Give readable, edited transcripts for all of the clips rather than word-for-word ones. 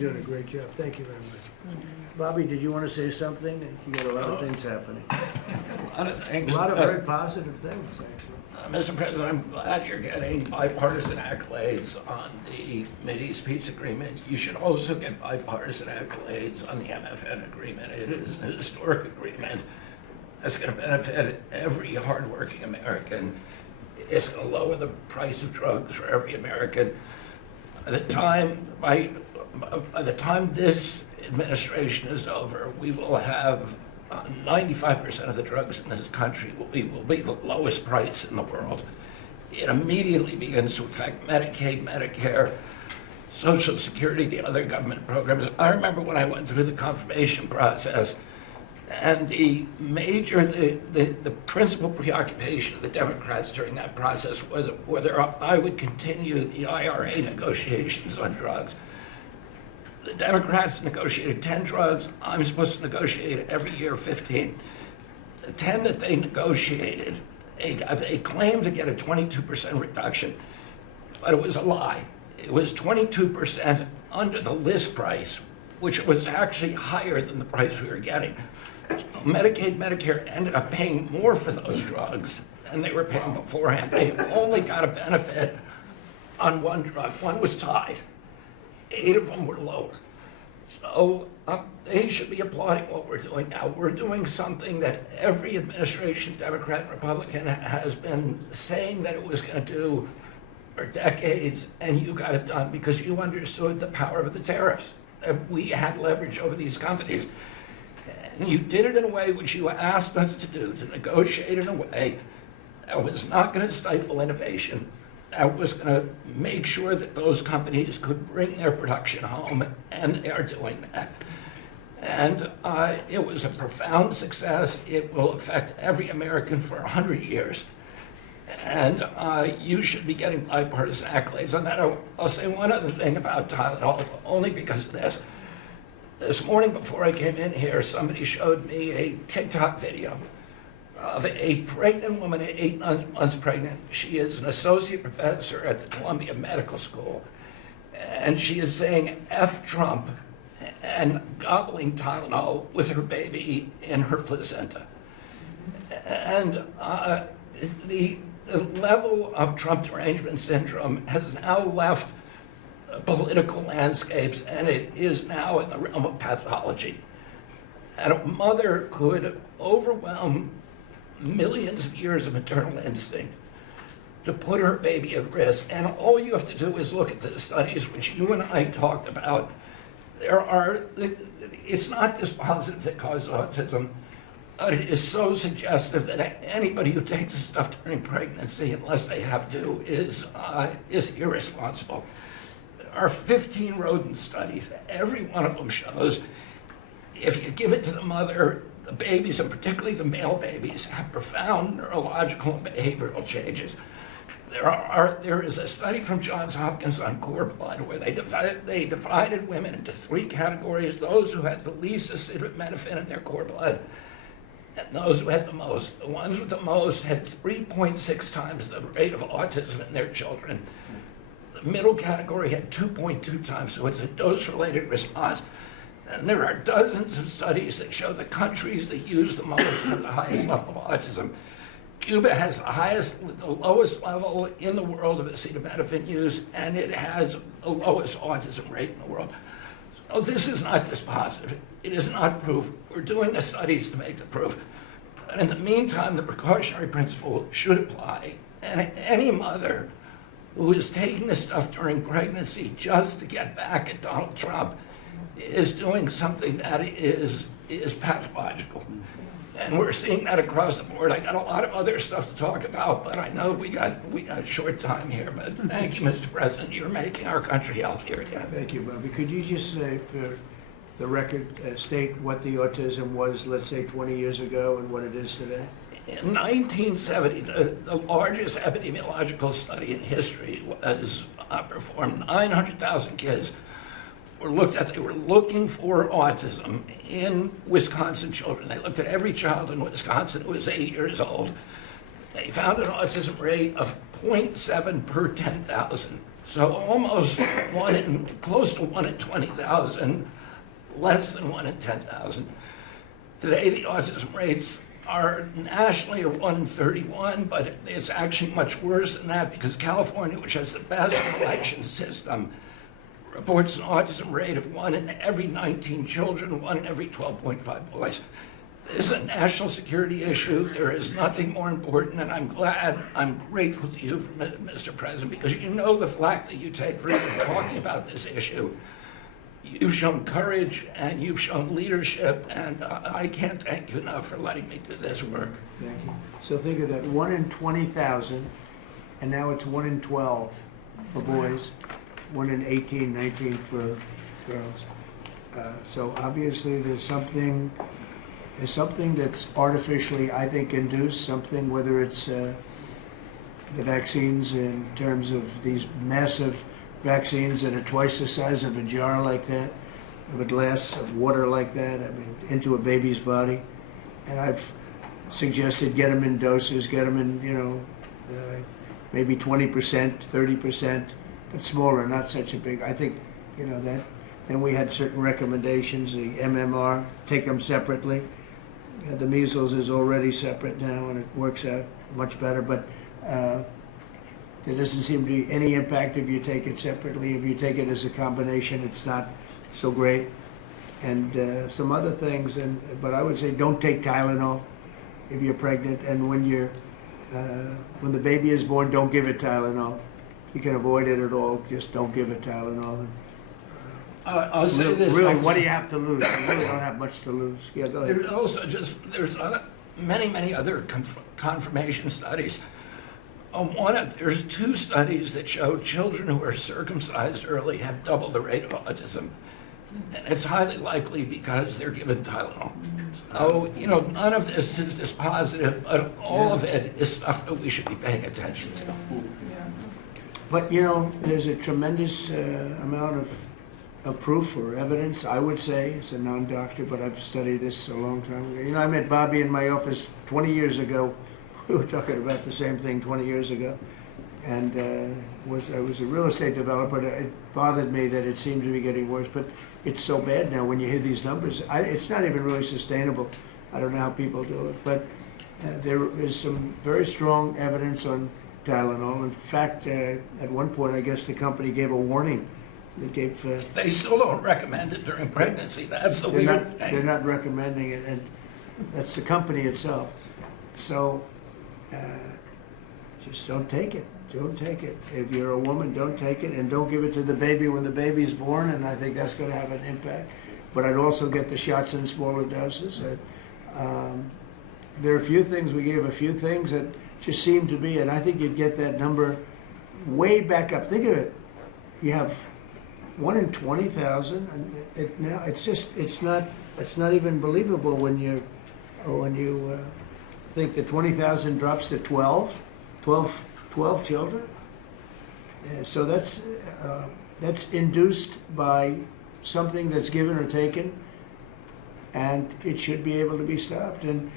You're doing a great job. Thank you very much. Bobby, did you want to say something? You got a lot of things happening. A lot of things. A lot of very positive things, actually. Mr. President, I'm glad you're getting bipartisan accolades on the Mideast Peace Agreement. You should also get bipartisan accolades on the MFN agreement. It is a historic agreement that's going to benefit every hardworking American. It's going to lower the price of drugs for every American. By the time this administration is over, we will have 95% of the drugs in this country will be the lowest price in the world. It immediately begins to affect Medicaid, Medicare, Social Security, the other government programs. I remember when I went through the confirmation process, and the principal preoccupation of the Democrats during that process was whether I would continue the IRA negotiations on drugs. The Democrats negotiated 10 drugs. I'm supposed to negotiate every year 15. The 10 that they negotiated, they claimed to get a 22% reduction, but it was a lie. It was 22% under the list price, which was actually higher than the price we were getting. So Medicaid, Medicare ended up paying more for those drugs than they were paying beforehand. They only got a benefit on one drug. One was tied. 8 of them were lower. So they should be applauding what we're doing now. We're doing something that every administration, Democrat and Republican, has been saying that it was going to do for decades, and you got it done because you understood the power of the tariffs. We had leverage over these companies. And you did it in a way which you asked us to do, to negotiate in a way that was not going to stifle innovation, that was going to make sure that those companies could bring their production home, and they are doing that. And it was a profound success. It will affect every American for 100 years. And you should be getting bipartisan accolades on that. I'll say one other thing about Tylenol, only because of this. This morning before I came in here, somebody showed me a TikTok video of a pregnant woman, 8 months pregnant. She is an associate professor at the Columbia Medical School, and she is saying F Trump and gobbling Tylenol with her baby in her placenta. And the level of Trump derangement syndrome has now left political landscapes, and it is now in the realm of pathology. And a mother could overwhelm millions of years of maternal instinct to put her baby at risk. And all you have to do is look at the studies which you and I talked about. It's not dispositive that causes autism, but it is so suggestive that anybody who takes this stuff during pregnancy, unless they have to, is irresponsible. There are 15 rodent studies. Every one of them shows if you give it to the mother, the babies, and particularly the male babies, have profound neurological and behavioral changes. There is a study from Johns Hopkins on cord blood where they divided women into 3 categories: those who had the least acetaminophen in their cord blood, and those who had the most. The ones with the most had 3.6 times the rate of autism in their children. The middle category had 2.2 times, so it's a dose-related response. And there are dozens of studies that show the countries that use the most have the highest level of autism. Cuba has the lowest level in the world of acetaminophen use, and it has the lowest autism rate in the world. So this is not dispositive. It is not proof. We're doing the studies to make the proof. But in the meantime, the precautionary principle should apply. And any mother who is taking this stuff during pregnancy just to get back at Donald Trump is doing something that is pathological. And we're seeing that across the board. I got a lot of other stuff to talk about, but I know we got a short time here. But thank you, Mr. President. You're making our country healthier again. Thank you, Bobby. Could you just say, for the record, state what the autism was, let's say, 20 years ago and what it is today? In 1970, the largest epidemiological study in history was performed. 900,000 kids were looked at. They were looking for autism in Wisconsin children. They looked at every child in Wisconsin who was 8 years old. They found an autism rate of 0.7 per 10,000. So almost close to 1 in 20,000, less than 1 in 10,000. Today, the autism rates are nationally 1 in 31, but it's actually much worse than that because California, which has the best collection system, reports an autism rate of 1 in every 19 children, 1 in every 12.5 boys. This is a national security issue. There is nothing more important, and I'm grateful to you, Mr. President, because you know the flack that you take for even talking about this issue. You've shown courage and you've shown leadership, and I can't thank you enough for letting me do this work. Thank you. So think of that, 1 in 20,000, and now it's 1 in 12 for boys, 1 in 18, 19 for girls. So obviously there's something that's artificially, I think, induced, something, whether it's the vaccines in terms of these massive vaccines that are twice the size of a jar like that, of a glass of water like that, I mean, into a baby's body. And I've suggested get them in doses, get them in, maybe 20%, 30%, but smaller, not such a big, I think, that. Then we had certain recommendations, the MMR, take them separately. The measles is already separate now, and it works out much better, but there doesn't seem to be any impact if you take it separately. If you take it as a combination, it's not so great. And some other things, but I would say don't take Tylenol if you're pregnant, and when the baby is born, don't give it Tylenol. You can avoid it at all, just don't give it Tylenol. I'll say this. Really, what do you have to lose? You really don't have much to lose. Yeah, go ahead. There's also there's many other confirmation studies. There's 2 studies that show children who are circumcised early have double the rate of autism. It's highly likely because they're given Tylenol. So, none of this is dispositive, but all of it is stuff that we should be paying attention to. But, there's a tremendous amount of proof or evidence, I would say, as a non-doctor, but I've studied this a long time ago. I met Bobby in my office 20 years ago. We were talking about the same thing 20 years ago. And I was a real estate developer. It bothered me that it seemed to be getting worse, but it's so bad now when you hear these numbers. It's not even really sustainable. I don't know how people do it, but there is some very strong evidence on Tylenol. In fact, at one point, I guess the company gave a warning. They still don't recommend it during pregnancy. That's the weird thing. They're not recommending it, and that's the company itself. So just don't take it. Don't take it. If you're a woman, don't take it, and don't give it to the baby when the baby's born, and I think that's going to have an impact. But I'd also get the shots in smaller doses. There are a few things, we gave a few things that just seem to be, and I think you'd get that number way back up. Think of it. You have 1 in 20,000, and now it's not even believable when you think that 20,000 drops to 12 children. So that's induced by something that's given or taken, and it should be able to be stopped. And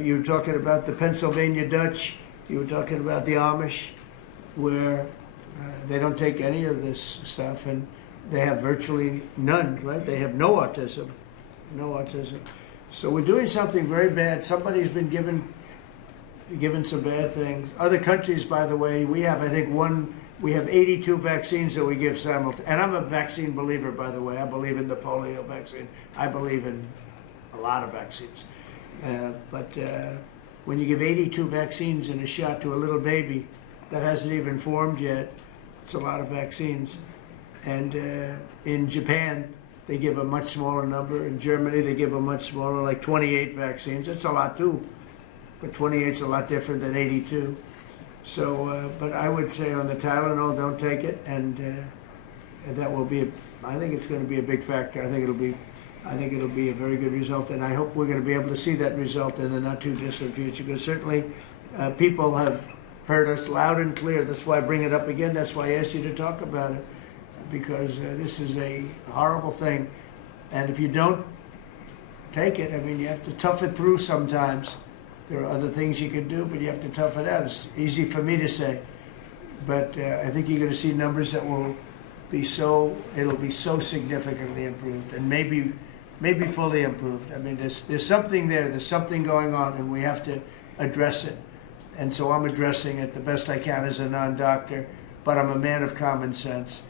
you were talking about the Pennsylvania Dutch, you were talking about the Amish, where they don't take any of this stuff, and they have virtually none, right? They have no autism. So we're doing something very bad. Somebody's been given some bad things. Other countries, by the way, we have 82 vaccines that we give simultaneously. And I'm a vaccine believer, by the way. I believe in the polio vaccine. I believe in a lot of vaccines. But when you give 82 vaccines in a shot to a little baby that hasn't even formed yet, it's a lot of vaccines. And in Japan, they give a much smaller number. In Germany, they give a much smaller, like 28 vaccines. It's a lot too, but 28's a lot different than 82. So, but I would say on the Tylenol, don't take it, and that will be. I think it's going to be a big factor. I think it'll be a very good result, and I hope we're going to be able to see that result in the not too distant future. Because certainly, people have heard us loud and clear. That's why I bring it up again. That's why I asked you to talk about it. Because this is a horrible thing, and if you don't take it, I mean, you have to tough it through sometimes. There are other things you can do, but you have to tough it out. It's easy for me to say. but I think you're going to see numbers that will be it'll be so significantly improved, and maybe fully improved. I mean, there's something there, there's something going on, and we have to address it. And so I'm addressing it the best I can as a non-doctor, but I'm a man of common sense.